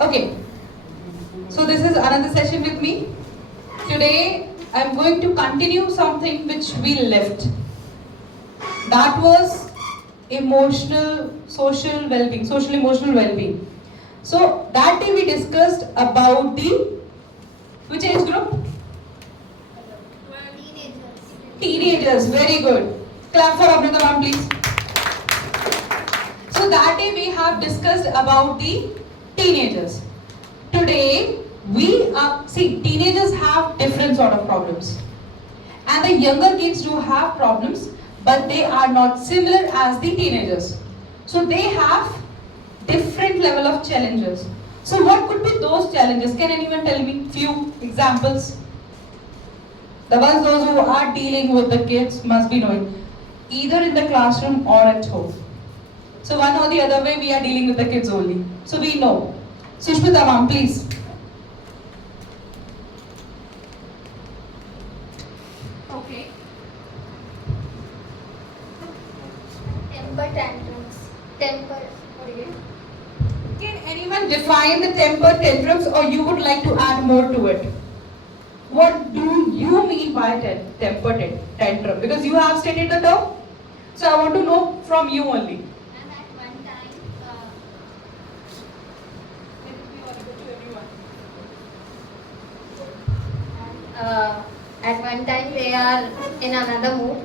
Okay, so this is another session with me. Today I'm going to continue something which we left. That was emotional, social well-being, social emotional well-being. So that day we discussed about the which age group? Teenagers, very good. Clap for Abnita ma'am, please. So that day we have discussed about the teenagers. Today we are, see, teenagers have different sort of problems. And the younger kids do have problems, but they are not similar as the teenagers. So they have different level of challenges. So what could be those challenges? Can anyone tell me few examples? The ones those who are dealing with the kids must be knowing, either in the classroom or at home. So one or the other way we are dealing with the kids only. So we know. Sushmita ma'am, please. Okay. Temper tantrums. Temper. What again? Can anyone define the temper tantrums, or you would like to add more to it? What do you mean by temper tantrum? Because you have stated the term. So I want to know from you only. And at one time, Let it be audible to everyone. at one time they are in another mood.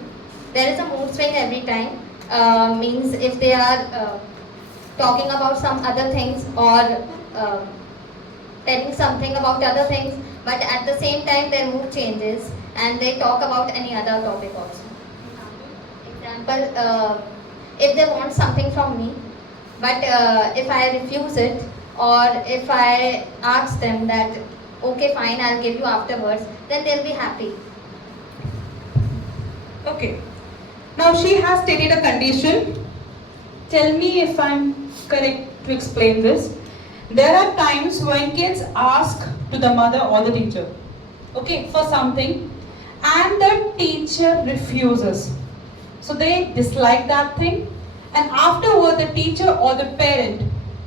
There is a mood swing every time. Means if they are talking about some other things or telling something about other things, but at the same time their mood changes and they talk about any other topic also. Example, if they want something from me, but if I refuse it, or if I ask them that okay fine I'll give you afterwards, then they'll be happy. Okay. Now she has stated a condition. Tell me if I'm correct to explain this. There are times when kids ask to the mother or the teacher, okay, for something, and the teacher refuses. So they dislike that thing, and afterward the teacher or the parent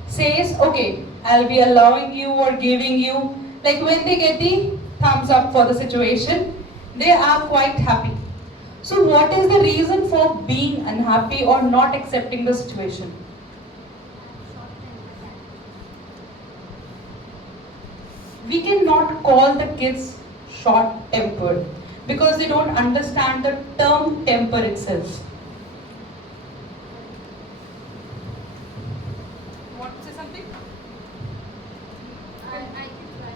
says, okay, I'll be allowing you or giving you. Like when they get the thumbs up for the situation, they are quite happy. So what is the reason for being unhappy or not accepting the situation? We cannot call the kids short-tempered because they don't understand the term temper itself. Want to say something? I can try.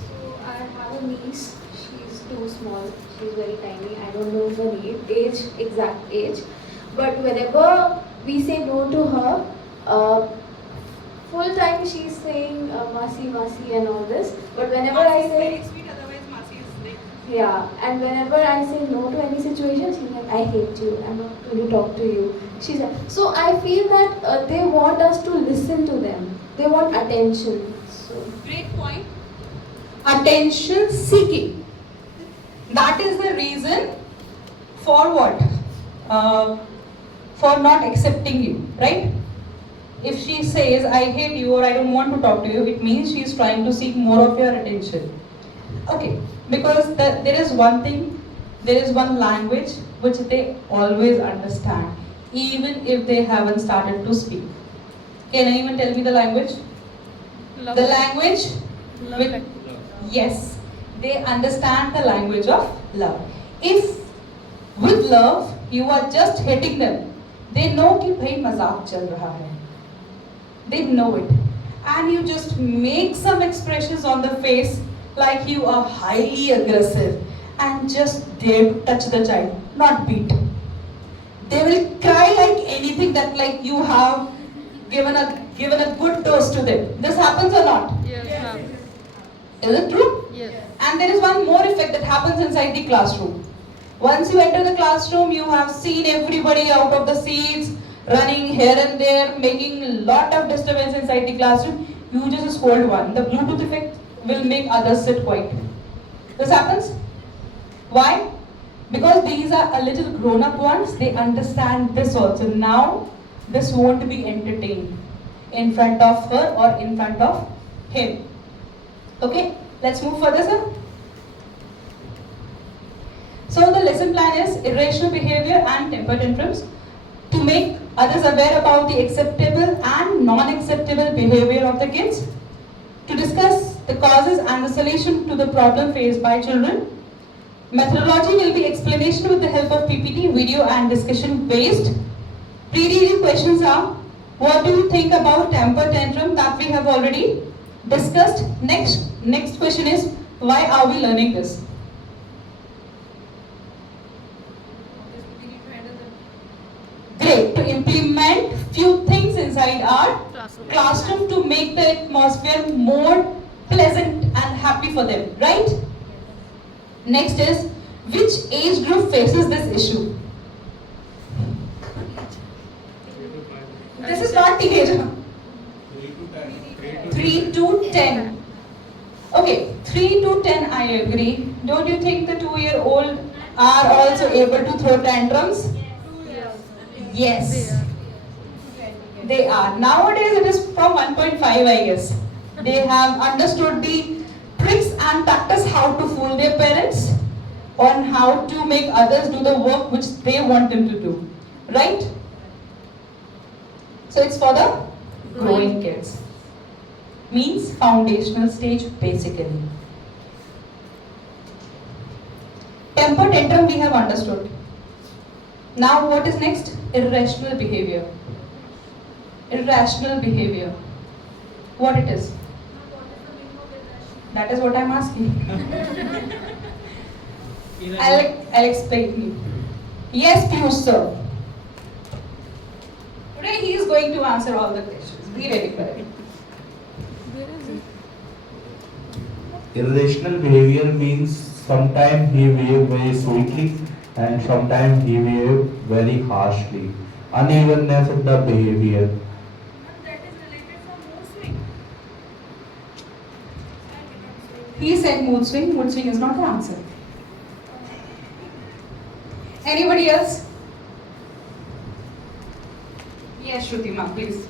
So I have a niece. She's too small. She's very tiny. I don't know the exact age. But whenever we say no to her, full time she's saying Masi, Masi and all this. But whenever I say very sweet, otherwise Masi is like. yeah, and whenever I say no to any situation, she's like, I hate you. I'm not going to talk to you. She's like, so I feel that they want us to listen to them. They want attention. So Great point. Attention seeking. That is the reason for what? For not accepting you, right? If she says, I hate you or I don't want to talk to you, it means she is trying to seek more of your attention. Okay, because there is one thing, there is one language which they always understand, even if they haven't started to speak. Can anyone tell me the language? Love. The language? Love. Yes, they understand the language of love. If with love you are just hitting them, they know कि भाई मजाक चल रहा है. They know it. And you just make some expressions on the face like you are highly aggressive and just dare to touch the child, not beat. They will cry like anything that like you have given a good dose to them. This happens or not? Yes, ma'am. Is it true? Yes. And there is one more effect that happens inside the classroom. Once you enter the classroom, you have seen everybody out of the seats, running here and there, making a lot of disturbance inside the classroom. You just scold one. The Bluetooth effect will make others sit quiet. This happens. Why? Because these are a little grown-up ones, they understand this also. Now, this won't be entertained in front of her or in front of him. Okay, let's move further, sir. So the lesson plan is irrational behavior and temper tantrums to make others aware about the acceptable and non-acceptable behavior of the kids, to discuss the causes and the solution to the problem faced by children. Methodology will be explanation with the help of PPT, video and discussion based. Pre-reading questions are, what do you think about temper tantrum that we have already discussed? Next question is, why are we learning this? Great, to implement few things inside our classroom to make the atmosphere more pleasant and happy for them, right? Next is, which age group faces this issue? This is not teenager. 3 to 10. Okay, 3 to 10 I agree. Don't you think the 2-year-old are also able to throw tantrums? Yes. They are. Nowadays it is from 1.5 I guess. They have understood the tricks and tactics how to fool their parents, on how to make others do the work which they want them to do. Right? So it's for the growing kids. Means foundational stage basically. Temper tantrum we have understood. Now what is next? Irrational behavior. Irrational behavior. What it is? That is what I am asking. I'll explain you. Yes, Piyush sir. Today he is going to answer all the questions. Be ready for it. Irrational behavior means sometimes he behave very sweetly and sometimes he behave very harshly. Unevenness of the behavior. That is related from mood swing. He said mood swing. Mood swing is not the answer. Anybody else? Yes, Shruti ma'am, please.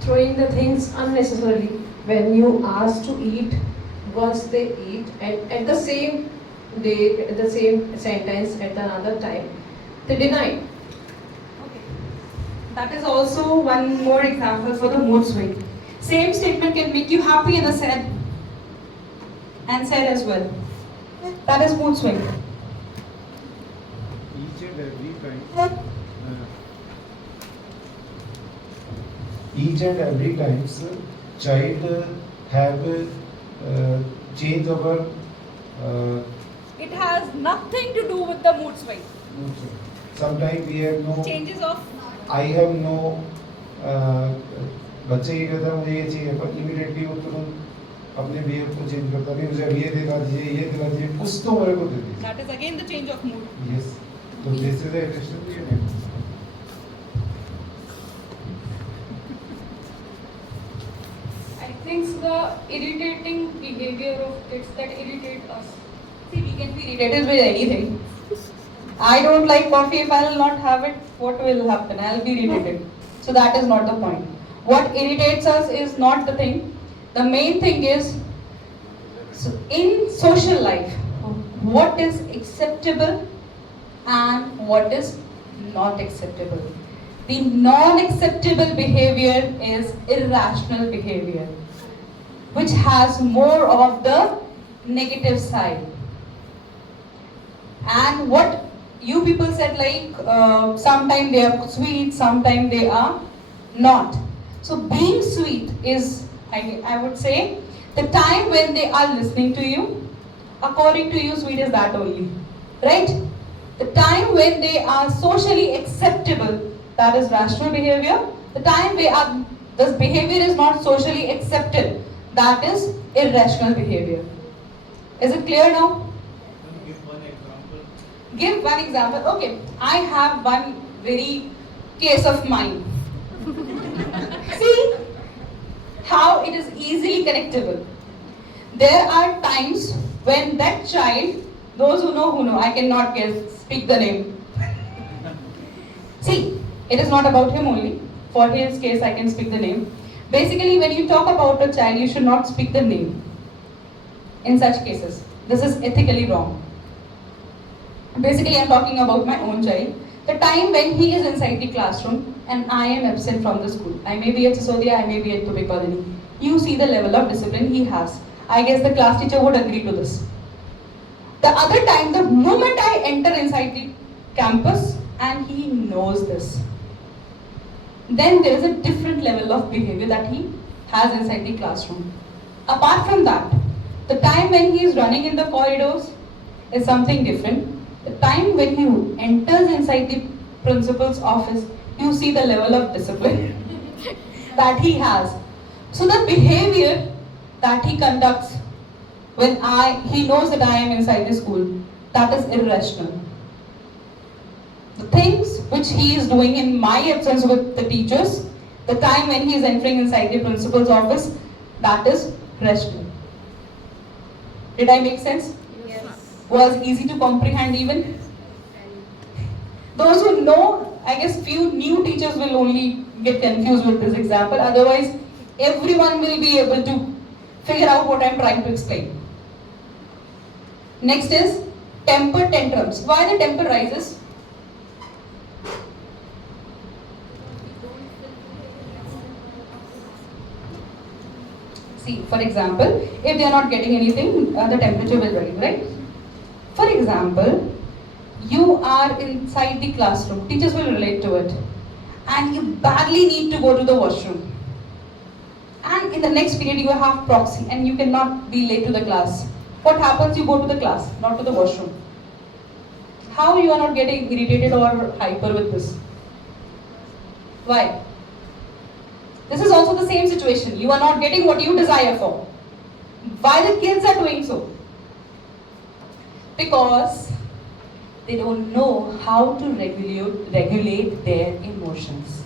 Throwing the things unnecessarily. When you ask to eat, once they eat, and at the same day, at the same sentence, at another time, they deny. Okay. That is also one more example for the mood swing. Same statement can make you happy and sad as well. That is mood swing. Each and every time child have change over It has nothing to do with the mood swing. sometimes we have no Changes of I have no बच्चे ये कहता है मुझे ये चाहिए पर immediately वो तुरंत अपने बिहेव को चेंज करता नहीं मुझे अब ये दिला दीजिए कुछ तो मेरे को दे दीजिए that is again the change of mood. Yes तो this is irrational behavior. I think the irritating behavior of kids that irritate us. See, we can be irritated with anything. I don't like coffee. If I will not have it, what will happen? I will be irritated. So that is not the point. What irritates us is not the thing. The main thing is, so in social life, what is acceptable and what is not acceptable. The non-acceptable behavior is irrational behavior, which has more of the negative side. And what you people said, like sometimes they are sweet, sometimes they are not. So being sweet is, I would say, the time when they are listening to you. According to you, sweet is that only, right? The time when they are socially acceptable, that is rational behavior. The time this behavior is not socially accepted, that is irrational behavior. Is it clear now? Give one example. Okay, I have one very case of mine. See how it is easily connectable. There are times when that child, those who know, I cannot speak the name. See, it is not about him only. For his case, I can speak the name. Basically, when you talk about a child, you should not speak the name. In such cases, this is ethically wrong. Basically, I am talking about my own child. The time when he is inside the classroom and I am absent from the school. I may be at Sisodia, I may be at Tubipadani. You see the level of discipline he has. I guess the class teacher would agree to this. The other time, the moment I enter inside the campus and he knows this, then there is a different level of behavior that he has inside the classroom. Apart from that, the time when he is running in the corridors is something different. The time when he enters inside the principal's office, you see the level of discipline that he has. So the behavior that he conducts when he knows that I am inside the school, that is irrational. The things which he is doing in my absence with the teachers, the time when he is entering inside the principal's office, that is rational. Did I make sense? Yes. Was easy to comprehend even? Those who know, I guess few new teachers will only get confused with this example. Otherwise, everyone will be able to figure out what I am trying to explain. Next is temper tantrums. Why the temper rises? See, for example, if they are not getting anything, the temperature will rise, right? For example, you are inside the classroom, teachers will relate to it, and you badly need to go to the washroom. And in the next period, you have proxy and you cannot be late to the class. What happens? You go to the class, not to the washroom. How you are not getting irritated or hyper with this? Why? This is also the same situation. You are not getting what you desire for. Why the kids are doing so? Because they don't know how to regulate their emotions.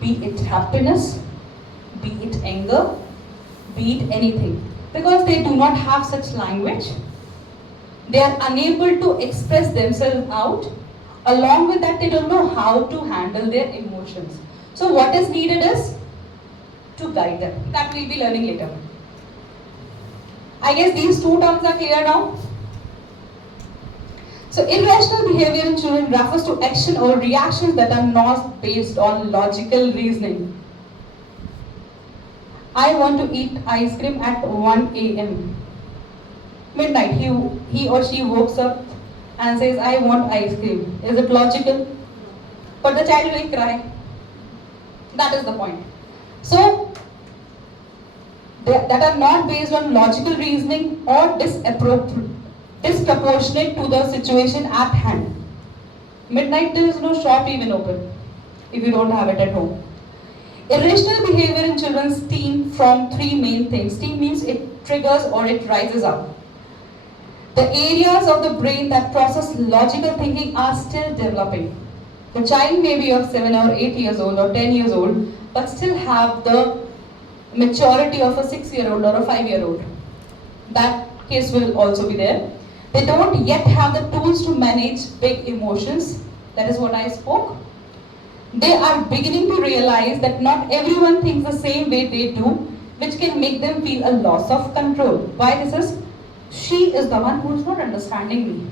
Be it happiness, be it anger, be it anything. Because they do not have such language, they are unable to express themselves out. Along with that, they don't know how to handle their emotions. So what is needed is to guide them. That we'll be learning later. I guess these two terms are clear now. So irrational behavior in children refers to action or reactions that are not based on logical reasoning. I want to eat ice cream at 1 a.m. Midnight, he or she wakes up and says, I want ice cream. Is it logical? But the child will cry. That is the point. So, that are not based on logical reasoning or disproportionate to the situation at hand. Midnight, there is no shop even open if you don't have it at home. Irrational behavior in children stem from three main things. Stem means it triggers or it rises up. The areas of the brain that process logical thinking are still developing. The child may be of 7 or 8 years old or 10 years old, but still have the maturity of a 6-year-old or a 5-year-old. That case will also be there. They don't yet have the tools to manage big emotions. That is what I spoke. They are beginning to realize that not everyone thinks the same way they do, which can make them feel a loss of control. Why this is? She is the one who is not understanding me.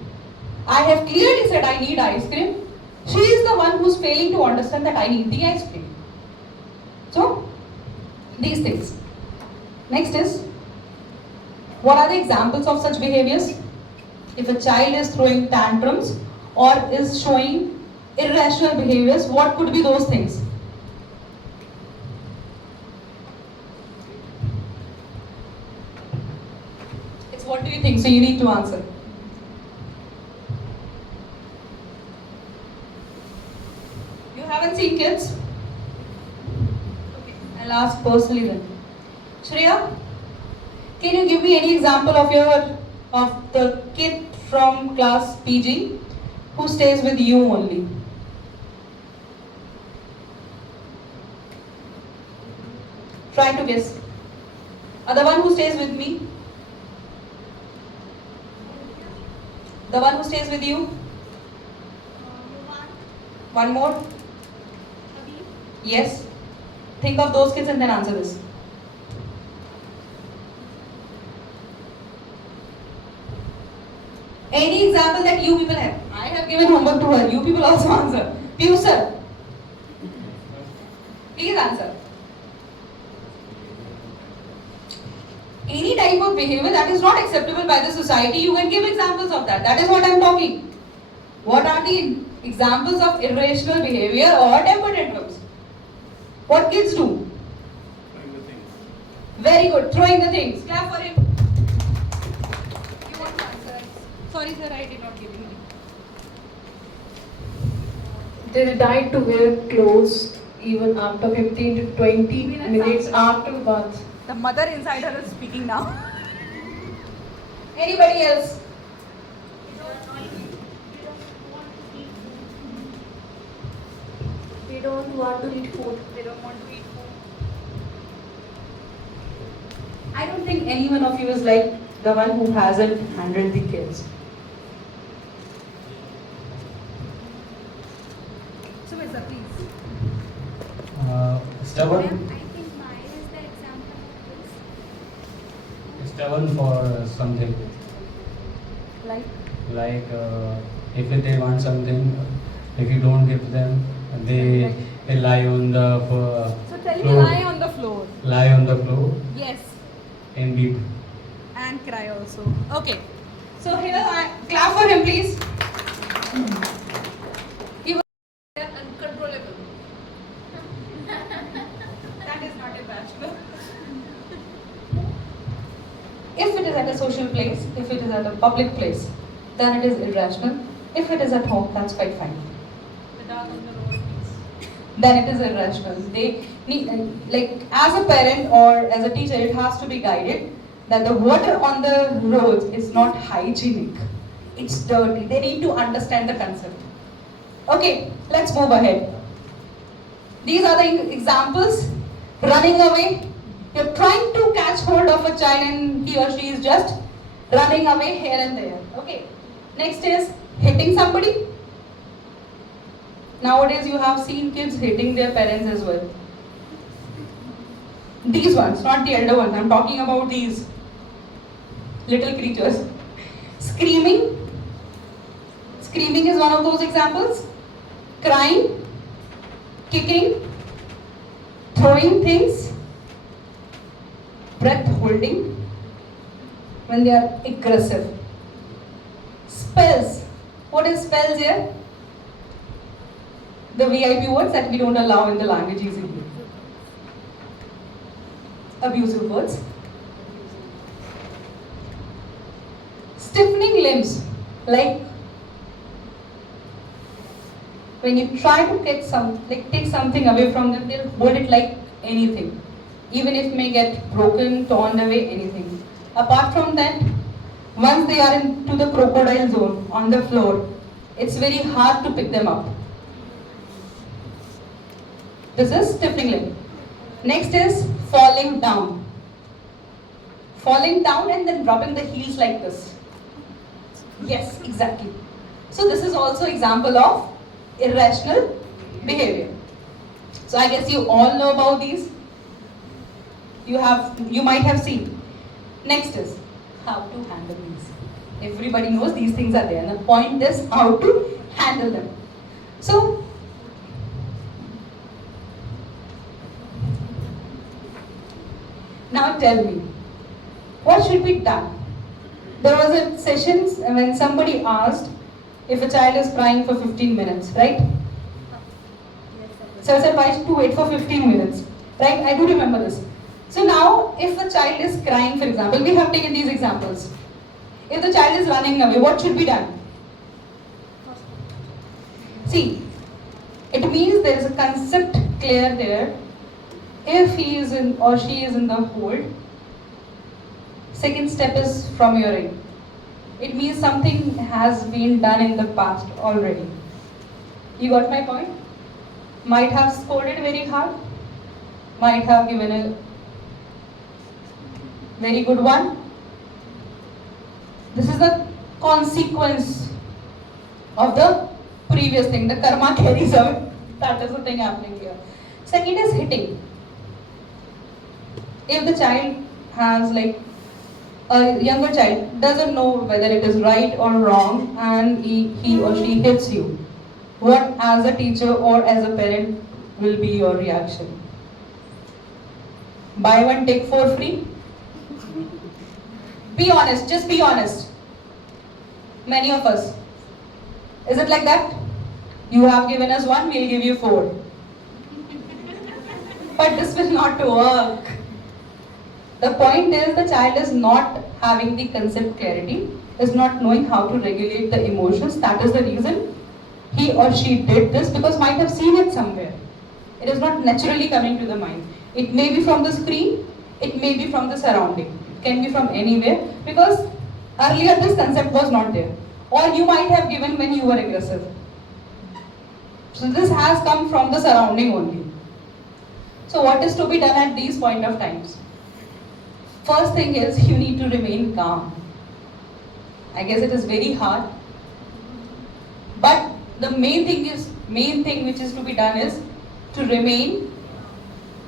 I have clearly said I need ice cream. She is the one who is failing to understand that I need the ice cream. So, these things. Next is, what are the examples of such behaviors? If a child is throwing tantrums or is showing irrational behaviors, what could be those things? It's what do you think? So you need to answer. You haven't seen kids? Okay, I'll ask personally then. Shreya, can you give me any example of the kid from class PG who stays with you only? Try to guess. The one who stays with me? The one who stays with you? One more? Yes? Think of those kids and then answer this. Any example that you people have? I have given homework to her. You people also answer. Piyush sir. Please answer. Any type of behavior that is not acceptable by the society, you can give examples of that. That is what I am talking. What are the examples of irrational behavior or temper tantrums? What kids do? Throwing the things. Very good. Throwing the things. Clap for him. You want to answer? Sorry sir, I did not give you. They decide to wear clothes even after 15 to 20 minutes after bath. The mother inside her is speaking now. Anybody else? They don't want to eat food. They don't want to eat food. I don't think any one of you is like the one who hasn't handled the kids. Sumitra, please. Stubborn. I think Maya is the example of this. Stubborn for something. Like if they want something, if you don't give them, they lie on the So tell me, floor. lie on the floor. Lie on the floor Yes. and weep. And cry also. Okay. So here, clap for him, please. He was uncontrollable. That is not irrational. If it is at a social place, if it is at a public place, then it is irrational. If it is at home, that's quite fine. Then it is irrational. They need, like, as a parent or as a teacher, it has to be guided that the water on the roads is not hygienic. It's dirty. They need to understand the concept. Okay, let's move ahead. These are the examples. Running away. You're trying to catch hold of a child and he or she is just running away here and there. Okay. Next is hitting somebody. Nowadays you have seen kids hitting their parents as well. These ones, not the elder ones. I'm talking about these little creatures. Screaming. Screaming is one of those examples. Crying. Kicking. Throwing things. Breath holding. When they are aggressive. Spells. What is spells here? The VIP words that we don't allow in the language easily. Abusive words. Stiffening limbs, like when you try to take something away from them, they'll hold it like anything, even if it may get broken, torn away, anything. Apart from that, once they are into the crocodile zone on the floor, it's very hard to pick them up. This is stiffening limb. Next is falling down. Falling down and then rubbing the heels like this. Yes, exactly. So this is also example of irrational behavior. So I guess you all know about these. You might have seen. Next is how to handle these. Everybody knows these things are there. And the point is how to handle them. So now tell me, what should be done? There was a session when somebody asked if a child is crying for 15 minutes, right? So I said, why to wait for 15 minutes? Right? I do remember this. So now, if a child is crying, for example, we have taken these examples. If the child is running away, what should be done? See, it means there is a concept clear there. If he is in or she is in the hold, second step is from your end. It means something has been done in the past already. You got my point? Might have scolded very hard, might have given a very good one. This is the consequence of the previous thing, the karma carries out. That is the thing happening here. Second is hitting. If the child has like a younger child doesn't know whether it is right or wrong and he or she hits you, what as a teacher or as a parent will be your reaction? Buy one, take four free? Be honest, just be honest. Many of us. Is it like that? You have given us one, we'll give you four. But this will not work. The point is the child is not having the concept clarity, is not knowing how to regulate the emotions. That is the reason he or she did this, because might have seen it somewhere. It is not naturally coming to the mind. It may be from the screen, it may be from the surrounding. It can be from anywhere, because earlier this concept was not there. Or you might have given when you were aggressive. So this has come from the surrounding only. So what is to be done at these point of times? First thing is you need to remain calm. I guess it is very hard. But the main thing which is to be done is to remain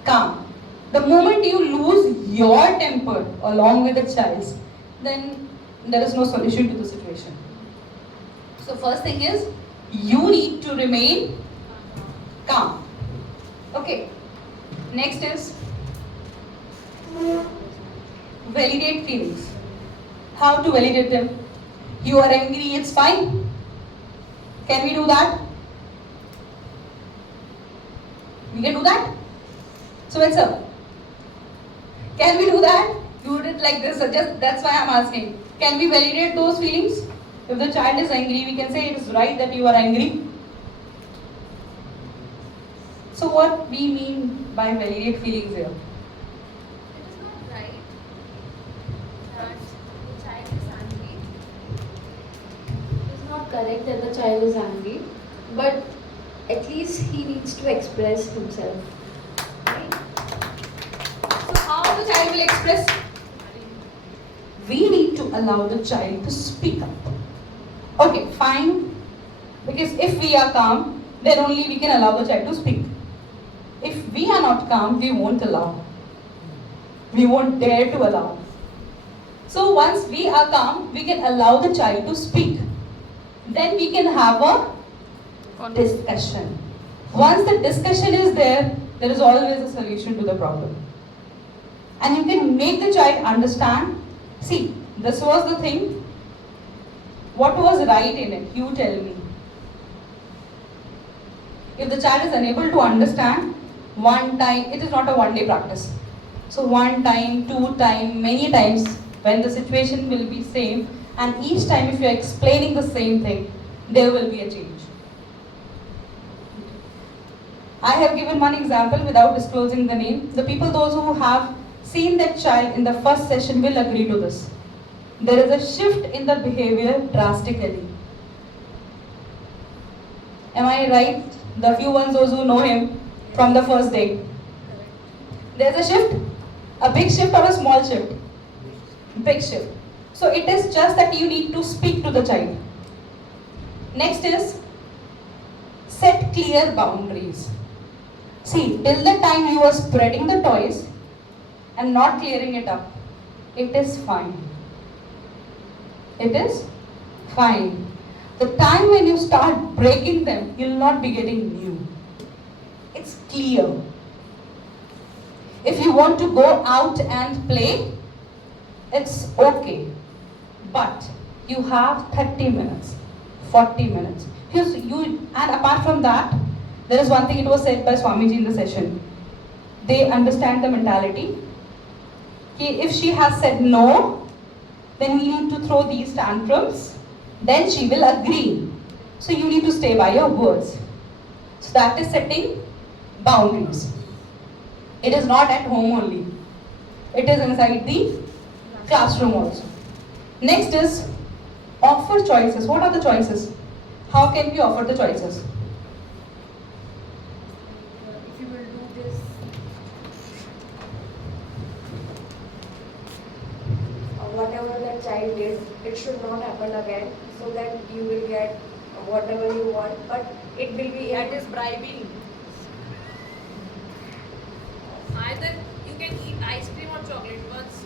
calm. The moment you lose your temper along with the child's, then there is no solution to the situation. So first thing is you need to remain calm. Okay. Next is validate feelings. How to validate them? You are angry, it's fine. Can we do that? We can do that? So it's a. Can we do that? Do it like this. Just that's why I'm asking. Can we validate those feelings? If the child is angry, we can say it is right that you are angry. So what we mean by validate feelings here? It is not right that the child is angry. It is not correct that the child is angry, but at least he needs to express himself. Right? So how the child will express? We need to allow the child to speak up. Okay, fine. Because if we are calm, then only we can allow the child to speak. If we are not calm, we won't allow. We won't dare to allow. So once we are calm, we can allow the child to speak. Then we can have a discussion. Once the discussion is there is always a solution to the problem. And you can make the child understand, see, this was the thing. What was right in it? You tell me. If the child is unable to understand, one time, it is not a one-day practice. So one time, two times, many times, when the situation will be same, and each time if you are explaining the same thing, there will be a change. I have given one example without disclosing the name. The people, those who have seen that child in the first session will agree to this. There is a shift in the behavior drastically. Am I right? The few ones, those who know him from the first day. There's a shift, a big shift or a small shift? Big shift. So it is just that you need to speak to the child. Next is set clear boundaries. See, till the time you are spreading the toys and not clearing it up, it is fine. It is fine. The time when you start breaking them, you will not be getting new. It's clear. If you want to go out and play, it's okay. But you have 30 minutes, 40 minutes. And apart from that, there is one thing, it was said by Swamiji in the session. They understand the mentality. If she has said no, then we need to throw these tantrums, then she will agree. So you need to stay by your words. So that is setting boundaries. It is not at home only. It is inside the classroom also. Next is offer choices. What are the choices? How can we offer the choices? If you will do this, whatever that child did, it should not happen again, so that you will get whatever you want, but it will be That is bribing. Either you can eat ice cream or chocolate once.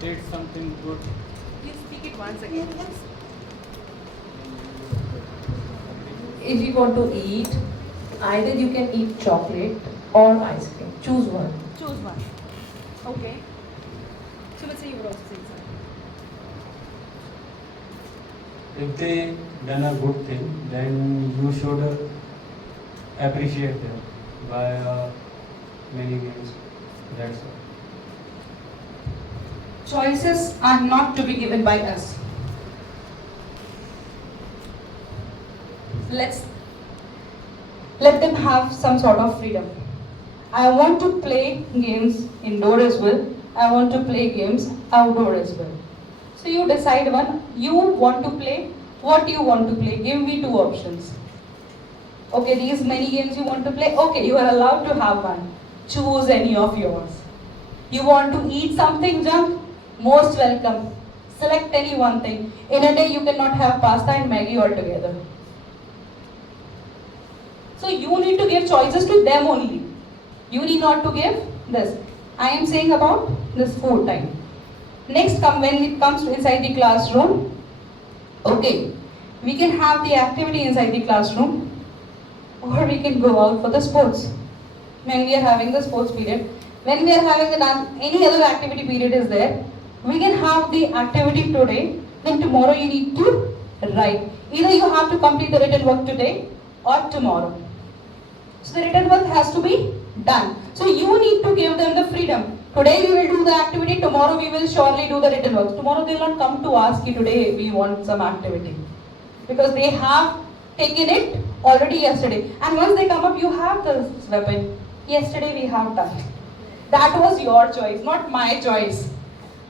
Did something good. Please speak it once again. If you want to eat, either you can eat chocolate or ice cream. Choose one. Choose one. Okay. So let's say you were also saying something. If they done a good thing, then you should appreciate them by many means. That's all. Choices are not to be given by us. Let them have some sort of freedom. I want to play games indoor as well. I want to play games outdoor as well. So you decide one. You want to play. What do you want to play? Give me two options. Okay, these many games you want to play. Okay, you are allowed to have one. Choose any of yours. You want to eat something junk? Most welcome. Select any one thing. In a day, you cannot have pasta and Maggie altogether. So you need to give choices to them only. You need not to give this. I am saying about this food time. Next, when it comes to inside the classroom, okay, we can have the activity inside the classroom, or we can go out for the sports. When we are having the sports period, when we are having the dance, any other activity period is there, we can have the activity today, then tomorrow you need to write. Either you have to complete the written work today or tomorrow. So the written work has to be done. So you need to give them the freedom. Today we will do the activity, tomorrow we will surely do the written work. Tomorrow they will not come to ask you today we want some activity. Because they have taken it already yesterday. And once they come up, you have this weapon. Yesterday we have done. That was your choice, not my choice.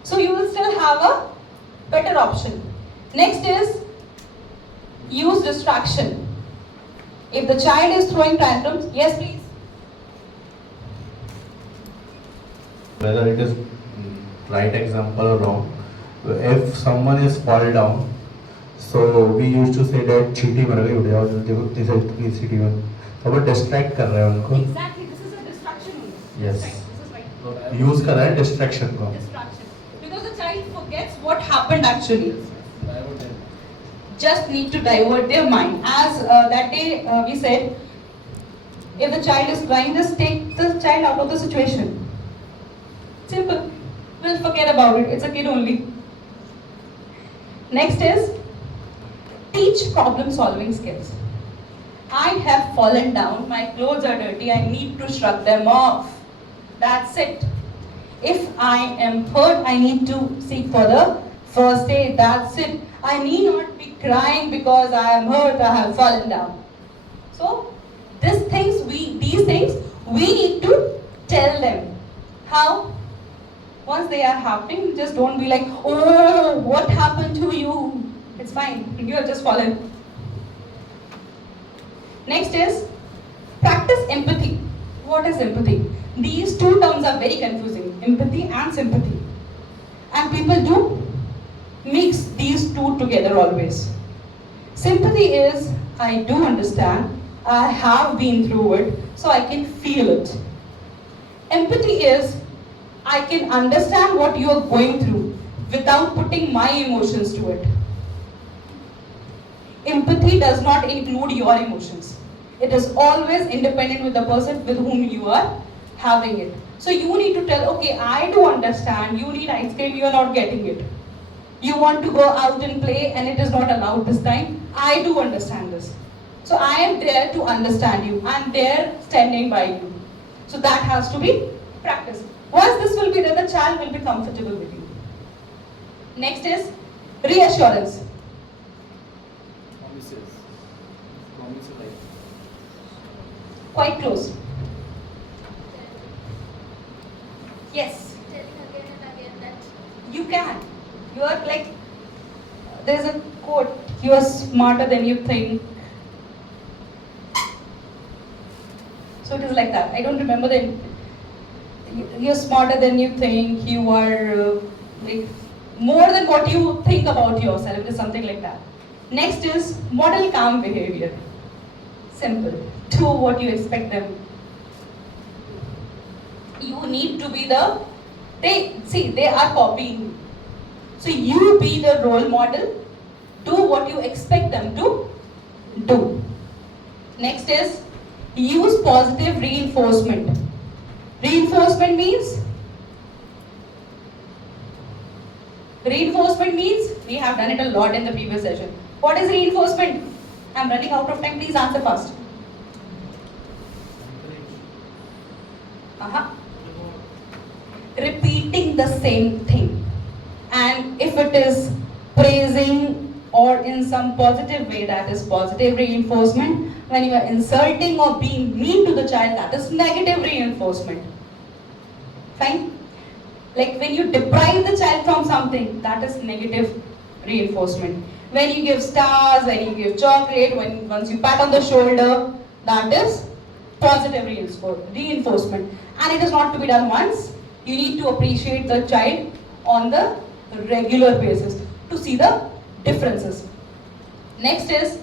So you will still have a better option. Next is use distraction. If the child is throwing tantrums, yes please. Whether it is right example or wrong, if someone is fall down, so we used to say that चींटी मर गई उठ जाओ जल्दी से please चींटी मत तो वो डिस्ट्रैक्ट कर रहे हैं उनको. Exactly, this is a distraction only. Yes. Right, this is right. Use कर रहा है डिस्ट्रैक्शन को. Distraction. Because the child forgets what happened actually. Just need to divert their mind. As that day we said, if the child is crying, just take the child out of the situation. Simple. We'll forget about it. It's a kid only. Next is teach problem solving skills. I have fallen down, my clothes are dirty, I need to shrug them off. That's it. If I am hurt, I need to seek for the first aid. That's it. I need not be crying because I am hurt, I have fallen down. So, these things we need to tell them. How? Once they are happening, just don't be like, oh, what happened to you? It's fine, you have just fallen. Next is practice empathy. What is empathy? These two terms are very confusing, empathy and sympathy. And people do mix these two together always. Sympathy is, I do understand, I have been through it, so I can feel it. Empathy is, I can understand what you are going through without putting my emotions to it. Empathy does not include your emotions. It is always independent with the person with whom you are having it. So you need to tell, okay, I do understand, you need ice cream, you are not getting it. You want to go out and play and it is not allowed this time. I do understand this. So I am there to understand you. I am there standing by you. So that has to be practiced. Once this will be there, the child will be comfortable with you. Next is reassurance. Quite close. Yes. Telling again and again that You can. You are like, there is a quote, you are smarter than you think. So it is like that. I don't remember the, you're smarter than you think, you are, like, more than what you think about yourself. It is something like that. Next is model calm behavior. Simple. Do what you expect them. You need to be they are copying. So you be the role model. Do what you expect them to do. Next is use positive reinforcement. Reinforcement means we have done it a lot in the previous session. What is reinforcement? I'm running out of time. Please answer fast. Repeating the same thing. And if it is praising or in some positive way, that is positive reinforcement. When you are insulting or being mean to the child, that is negative reinforcement. Fine? Like when you deprive the child from something, that is negative reinforcement. When you give stars, when you give chocolate, once you pat on the shoulder, that is positive reinforcement. And it is not to be done once. You need to appreciate the child on the regular basis to see the differences. Next is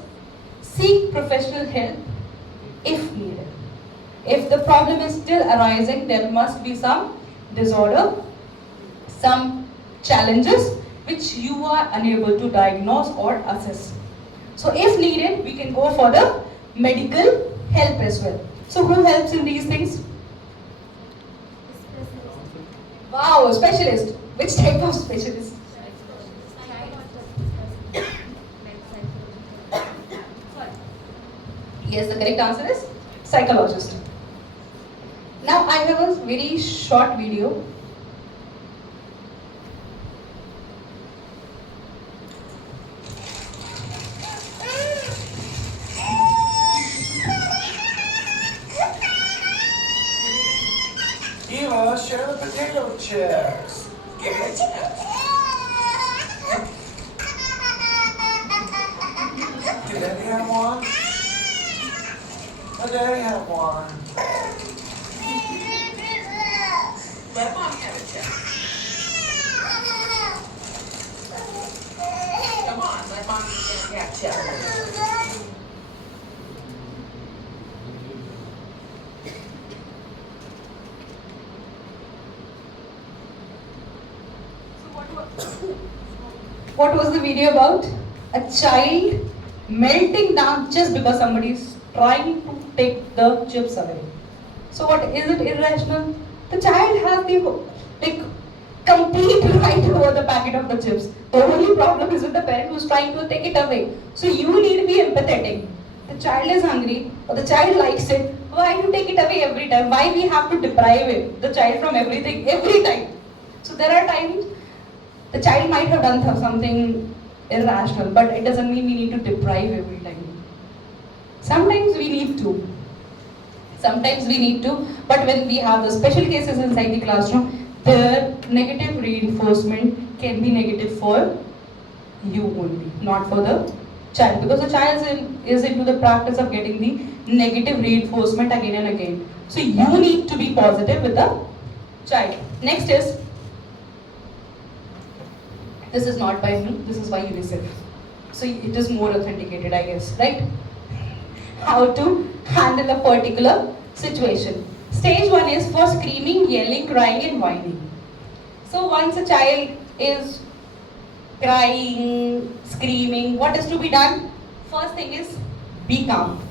seek professional help if needed. If the problem is still arising, there must be some disorder, some challenges which you are unable to diagnose or assess. So if needed, we can go for the medical help as well. So who helps in these things? Wow, specialist. Which type of specialist? Yes, the correct answer is psychologist. Now I have a very short video. Eva, share the potato chips. Give it. Did Daddy have one? Oh, Daddy have one. Let Mom have a chip. Come on, let Mom have a chip. What was the video about? A child melting down just because somebody is trying to take the chips away. So what is it irrational? The child has the complete right over the packet of the chips. The only problem is with the parent who is trying to take it away. So you need to be empathetic. The child is hungry or the child likes it. Why do you take it away every time? Why we have to deprive it, the child from everything every time? So there are times the child might have done something irrational, but it doesn't mean we need to deprive every time. Sometimes we need to. But when we have the special cases inside the classroom, the negative reinforcement can be negative for you only, not for the child. Because the child is into the practice of getting the negative reinforcement again and again. So you need to be positive with the child. Next is, this is not by me, this is by UNICEF. So it is more authenticated, I guess, right? How to handle a particular situation. Stage 1 is for screaming, yelling, crying and whining. So once a child is crying, screaming, what is to be done? First thing is be calm.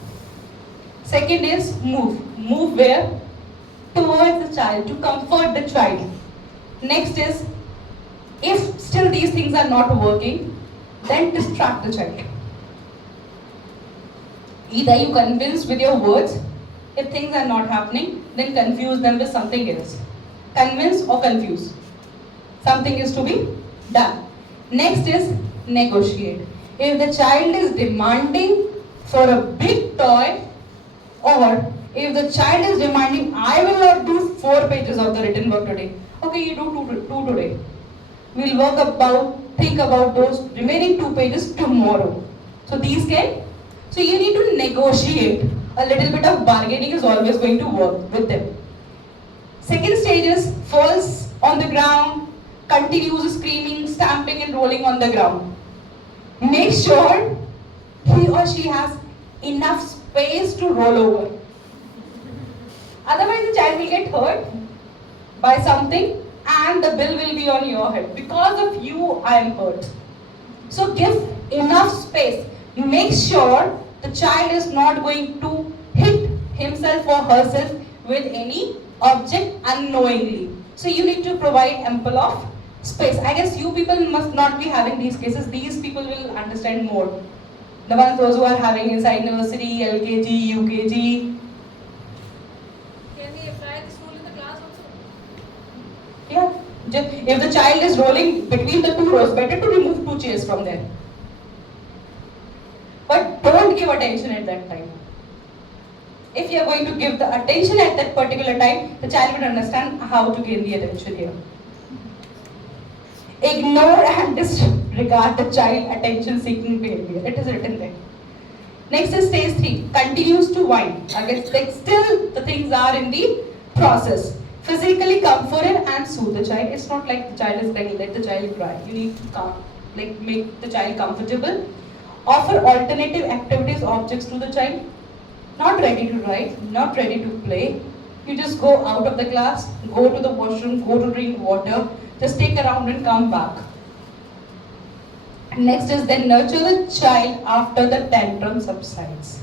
Second is move. Move where? Towards the child, to comfort the child. Next is, if still these things are not working, then distract the child. Either you convince with your words, if things are not happening, then confuse them with something else. Convince or confuse. Something is to be done. Next is negotiate. If the child is demanding for a big toy, or if the child is demanding, I will not do 4 pages of the written work today. Okay, you do 2 today. We'll think about those remaining 2 pages tomorrow. So you need to negotiate. A little bit of bargaining is always going to work with them. Second stage is falls on the ground, continues screaming, stamping and rolling on the ground. Make sure he or she has enough space to roll over. Otherwise the child will get hurt by something and the bill will be on your head. Because of you, I am hurt. So give enough space. Make sure the child is not going to hit himself or herself with any object unknowingly. So you need to provide ample of space. I guess you people must not be having these cases. These people will understand more. The ones those who are having inside nursery, LKG, UKG. Can we apply this rule in the class also? Yeah. If the child is rolling between the two rows, better to remove 2 chairs from there. But don't give attention at that time. If you are going to give the attention at that particular time, the child will understand how to gain the attention here. Ignore and disregard the child attention seeking behavior. It is written there. Next is stage 3. Continues to whine. Again, like still the things are in the process. Physically comfort and soothe the child. It's not like the child is begging, let the child cry. You need to make the child comfortable. Offer alternative activities, objects to the child. Not ready to write, not ready to play. You just go out of the class, go to the washroom, go to drink water, just take a round and come back. Next is then nurture the child after the tantrum subsides.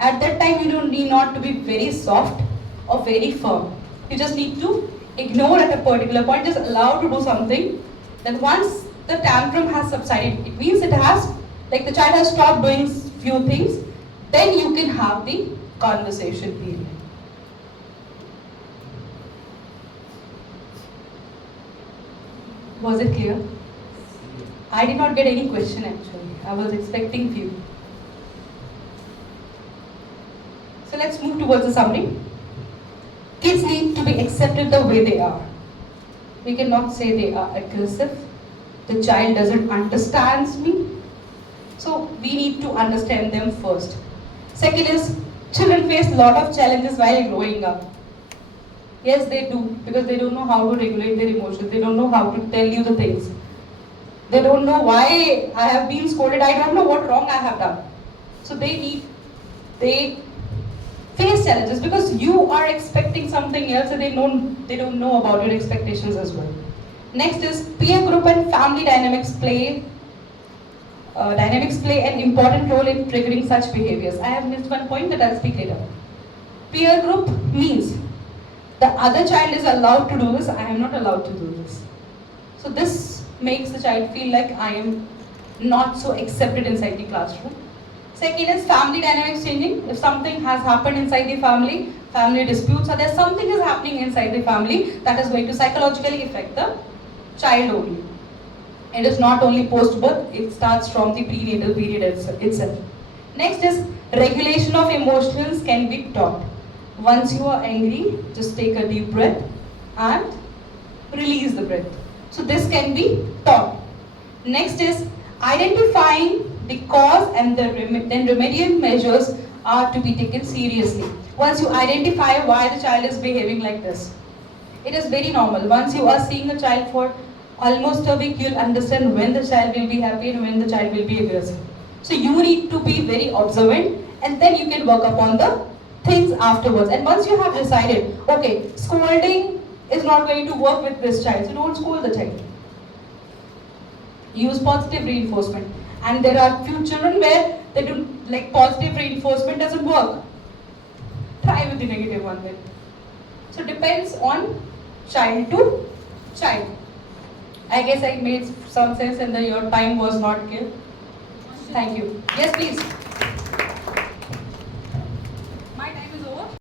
At that time you don't need not to be very soft or very firm. You just need to ignore at a particular point, just allow to do something. Then once the tantrum has subsided, it means it has, like the child has stopped doing few things, then you can have the conversation period. Was it clear? I did not get any question actually. I was expecting few. So let's move towards the summary. Kids need to be accepted the way they are. We cannot say they are aggressive. The child doesn't understand me. So we need to understand them first. Second is, children face a lot of challenges while growing up. Yes, they do, because they don't know how to regulate their emotions. They don't know how to tell you the things. They don't know why I have been scolded. I don't know what wrong I have done. So they face challenges because you are expecting something else and they don't know about your expectations as well. Next is peer group and family dynamics play an important role in triggering such behaviors. I have missed one point that I'll speak later. Peer group means the other child is allowed to do this, I am not allowed to do this. So this makes the child feel like I am not so accepted inside the classroom. Second is family dynamics changing. If something has happened inside the family disputes, or there's something is happening inside the family that is going to psychologically affect the child only. It is not only post-birth, it starts from the prenatal period itself. Next is regulation of emotions can be taught. Once you are angry, just take a deep breath and release the breath. So this can be taught. Next is identifying the cause and then remedial measures are to be taken seriously. Once you identify why the child is behaving like this, it is very normal. Once you are seeing a child for almost a week, you'll understand when the child will be happy and when the child will be aggressive. So you need to be very observant and then you can work upon the things afterwards. And once you have decided, okay, scolding is not going to work with this child, so don't scold the child. Use positive reinforcement. And there are few children where they do like positive reinforcement doesn't work. Try with the negative one then. So depends on child to child. I guess I made some sense and your time was not clear. Thank you. Yes, please.